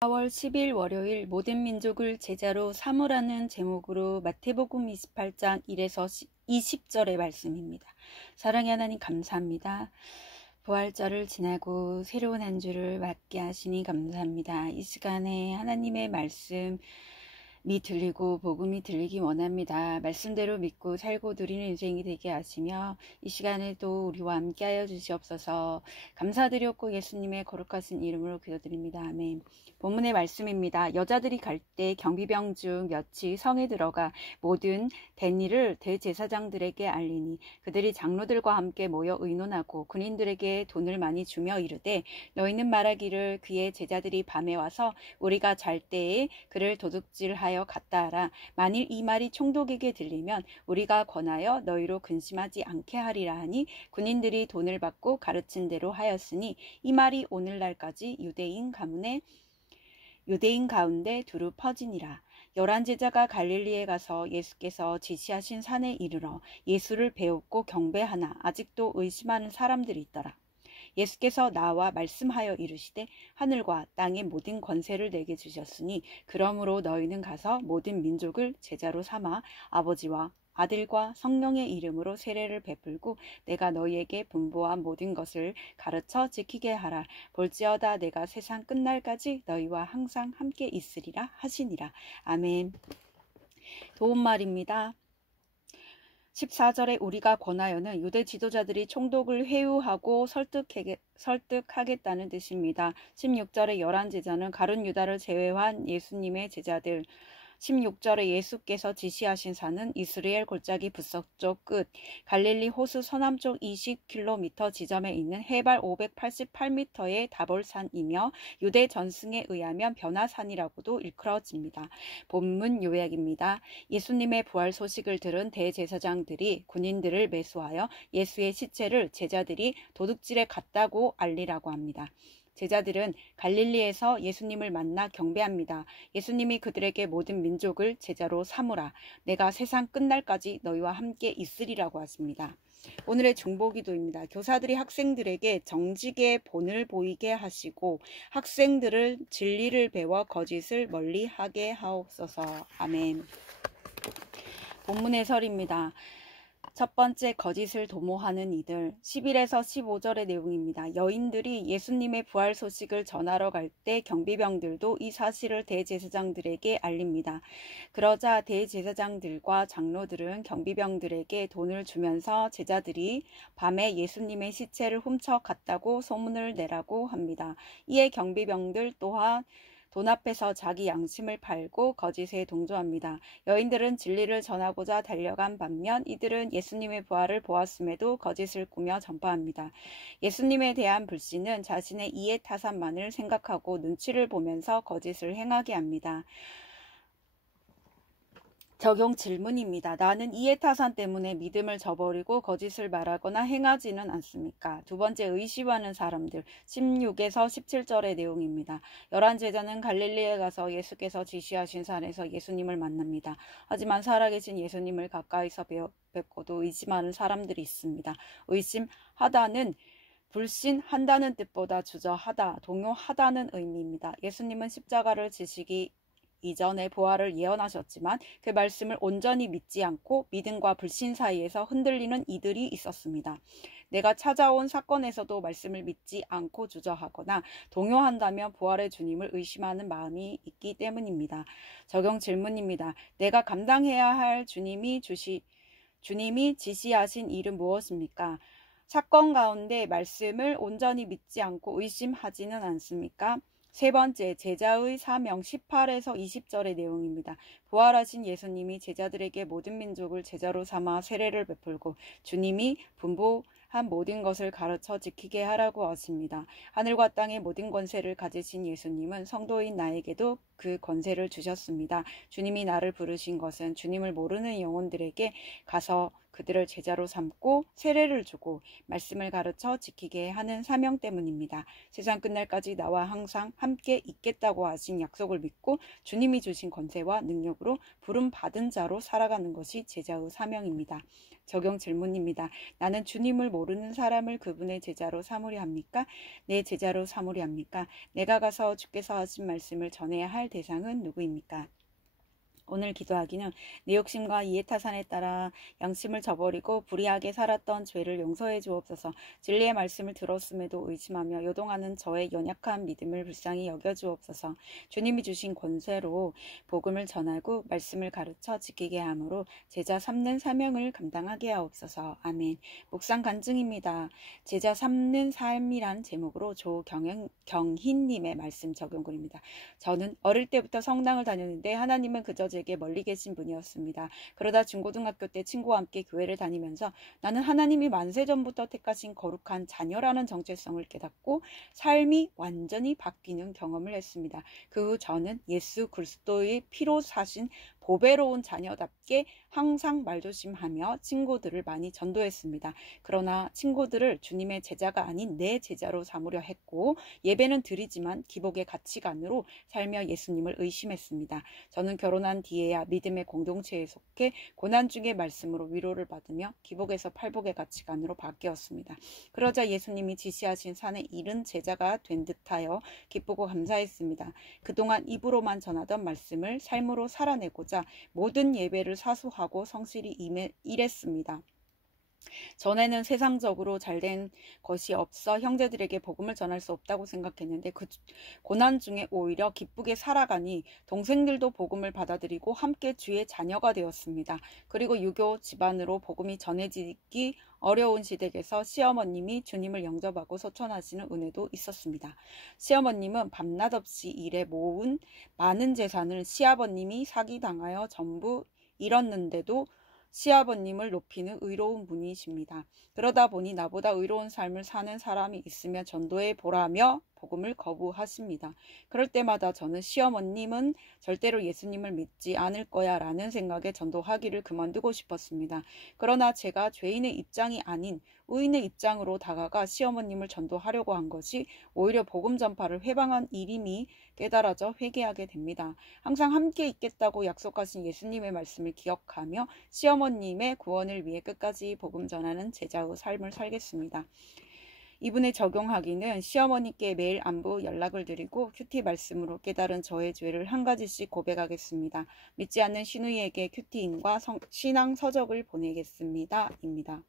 4월 10일 월요일 모든 민족을 제자로 삼으라는 제목으로 마태복음 28장 1에서 20절의 말씀입니다. 사랑의 하나님 감사합니다. 부활절을 지나고 새로운 한 주를 맞게 하시니 감사합니다. 이 시간에 하나님의 말씀이 들리고 복음이 들리기 원합니다. 말씀대로 믿고 살고 누리는 인생이 되게 하시며 이 시간에도 우리와 함께하여 주시옵소서. 감사드렸고 예수님의 거룩하신 이름으로 기도드립니다. 아멘. 본문의 말씀입니다. 여자들이 갈 때 경비병 중 몇이 성에 들어가 모든 된 일을 대제사장들에게 알리니 그들이 장로들과 함께 모여 의논하고 군인들에게 돈을 많이 주며 이르되 너희는 말하기를 그의 제자들이 밤에 와서 우리가 잘 때에 그를 도둑질하여 갔다 하라. 만일 이 말이 총독에게 들리면 우리가 권하여 너희로 근심하지 않게 하리라 하니 군인들이 돈을 받고 가르친 대로 하였으니 이 말이 오늘날까지 유대인 가운데 두루 퍼지니라. 11 제자가 갈릴리에 가서 예수께서 지시하신 산에 이르러 예수를 배웁고 경배하나 아직도 의심하는 사람들이 있더라. 예수께서 나와 말씀하여 이르시되 하늘과 땅의 모든 권세를 내게 주셨으니 그러므로 너희는 가서 모든 민족을 제자로 삼아 아버지와 아들과 성령의 이름으로 세례를 베풀고 내가 너희에게 분부한 모든 것을 가르쳐 지키게 하라. 볼지어다 내가 세상 끝날까지 너희와 항상 함께 있으리라 하시니라. 아멘. 도움말입니다. 14절에 우리가 권하여는 유대 지도자들이 총독을 회유하고 설득하겠다는 뜻입니다. 16절에 11 제자는 가룟 유다를 제외한 예수님의 제자들. 16절에 예수께서 지시하신 산은 이스라엘 골짜기 북서쪽 끝 갈릴리 호수 서남쪽 20km 지점에 있는 해발 588m의 다볼산이며 유대 전승에 의하면 변화산이라고도 일컬어집니다. 본문 요약입니다. 예수님의 부활 소식을 들은 대제사장들이 군인들을 매수하여 예수의 시체를 제자들이 도둑질에 갔다고 알리라고 합니다. 제자들은 갈릴리에서 예수님을 만나 경배합니다. 예수님이 그들에게 모든 민족을 제자로 삼으라. 내가 세상 끝날까지 너희와 함께 있으리라고 하십니다. 오늘의 중보기도입니다. 교사들이 학생들에게 정직의 본을 보이게 하시고 학생들을 진리를 배워 거짓을 멀리하게 하옵소서. 아멘. 본문 해설입니다. 첫 번째, 거짓을 도모하는 이들. 11에서 15절의 내용입니다. 여인들이 예수님의 부활 소식을 전하러 갈 때 경비병들도 이 사실을 대제사장들에게 알립니다. 그러자 대제사장들과 장로들은 경비병들에게 돈을 주면서 제자들이 밤에 예수님의 시체를 훔쳐갔다고 소문을 내라고 합니다. 이에 경비병들 또한 돈 앞에서 자기 양심을 팔고 거짓에 동조합니다. 여인들은 진리를 전하고자 달려간 반면 이들은 예수님의 부활을 보았음에도 거짓을 꾸며 전파합니다. 예수님에 대한 불신은 자신의 이해타산만을 생각하고 눈치를 보면서 거짓을 행하게 합니다. 적용 질문입니다. 나는 이해타산 때문에 믿음을 저버리고 거짓을 말하거나 행하지는 않습니까? 두 번째, 의심하는 사람들. 16에서 17절의 내용입니다. 11 제자는 갈릴리에 가서 예수께서 지시하신 산에서 예수님을 만납니다. 하지만 살아계신 예수님을 가까이서 뵙고도 의심하는 사람들이 있습니다. 의심하다는 불신한다는 뜻보다 주저하다, 동요하다는 의미입니다. 예수님은 십자가를 지시기 이전에 부활을 예언하셨지만 그 말씀을 온전히 믿지 않고 믿음과 불신 사이에서 흔들리는 이들이 있었습니다. 내가 찾아온 사건에서도 말씀을 믿지 않고 주저하거나 동요한다면 부활의 주님을 의심하는 마음이 있기 때문입니다. 적용 질문입니다. 내가 감당해야 할 주님이 지시하신 일은 무엇입니까? 사건 가운데 말씀을 온전히 믿지 않고 의심하지는 않습니까? 세 번째, 제자의 사명. 18에서 20절의 내용입니다. 부활하신 예수님이 제자들에게 모든 민족을 제자로 삼아 세례를 베풀고 주님이 분부한 모든 것을 가르쳐 지키게 하라고 하십니다. 하늘과 땅의 모든 권세를 가지신 예수님은 성도인 나에게도 그 권세를 주셨습니다. 주님이 나를 부르신 것은 주님을 모르는 영혼들에게 가서 그들을 제자로 삼고 세례를 주고 말씀을 가르쳐 지키게 하는 사명 때문입니다. 세상 끝날까지 나와 항상 함께 있겠다고 하신 약속을 믿고 주님이 주신 권세와 능력으로 부름 받은 자로 살아가는 것이 제자의 사명입니다. 적용 질문입니다. 나는 주님을 모르는 사람을 그분의 제자로 삼으려 합니까? 내 제자로 삼으려 합니까? 내가 가서 주께서 하신 말씀을 전해야 할 대상은 누구입니까? 오늘 기도하기는 내 욕심과 이해타산에 따라 양심을 저버리고 불의하게 살았던 죄를 용서해 주옵소서. 진리의 말씀을 들었음에도 의심하며 요동하는 저의 연약한 믿음을 불쌍히 여겨 주옵소서. 주님이 주신 권세로 복음을 전하고 말씀을 가르쳐 지키게 함으로 제자 삼는 사명을 감당하게 하옵소서. 아멘. 묵상 간증입니다. 제자 삼는 삶이란 제목으로 조경희님의 말씀 적용글입니다. 저는 어릴 때부터 성당을 다녔는데 하나님은 그저 제게 멀리 계신 분이었습니다. 그러다 중고등학교 때 친구와 함께 교회를 다니면서 나는 하나님이 만세전부터 택하신 거룩한 자녀라는 정체성을 깨닫고 삶이 완전히 바뀌는 경험을 했습니다. 그 후 저는 예수 그리스도의 피로 사신 보배로운 자녀답게 항상 말조심하며 친구들을 많이 전도했습니다. 그러나 친구들을 주님의 제자가 아닌 내 제자로 삼으려 했고 예배는 드리지만 기복의 가치관으로 살며 예수님을 의심했습니다. 저는 결혼한 뒤에야 믿음의 공동체에 속해 고난 중의 말씀으로 위로를 받으며 기복에서 팔복의 가치관으로 바뀌었습니다. 그러자 예수님이 지시하신 산에 이른 제자가 된 듯하여 기쁘고 감사했습니다. 그동안 입으로만 전하던 말씀을 삶으로 살아내고자 모든 예배를 사수하고 성실히 일했습니다. 전에는 세상적으로 잘된 것이 없어 형제들에게 복음을 전할 수 없다고 생각했는데 그 고난 중에 오히려 기쁘게 살아가니 동생들도 복음을 받아들이고 함께 주의 자녀가 되었습니다. 그리고 유교 집안으로 복음이 전해지기 어려운 시댁에서 시어머님이 주님을 영접하고 소천하시는 은혜도 있었습니다. 시어머님은 밤낮 없이 일해 모은 많은 재산을 시아버님이 사기당하여 전부 잃었는데도 시아버님을 높이는 의로운 분이십니다. 그러다 보니 나보다 의로운 삶을 사는 사람이 있으면 전도해 보라며 복음을 거부하십니다. 그럴 때마다 저는 시어머님은 절대로 예수님을 믿지 않을 거야 라는 생각에 전도하기를 그만두고 싶었습니다. 그러나 제가 죄인의 입장이 아닌 의인의 입장으로 다가가 시어머님을 전도하려고 한 것이 오히려 복음 전파를 회방한 일임이 깨달아져 회개하게 됩니다. 항상 함께 있겠다고 약속하신 예수님의 말씀을 기억하며 시어머님의 구원을 위해 끝까지 복음 전하는 제자의 삶을 살겠습니다. 이분에 적용하기는 시어머니께 매일 안부 연락을 드리고 큐티 말씀으로 깨달은 저의 죄를 한 가지씩 고백하겠습니다. 믿지 않는 신우이에게 큐티인과 신앙 서적을 보내겠습니다. 입니다.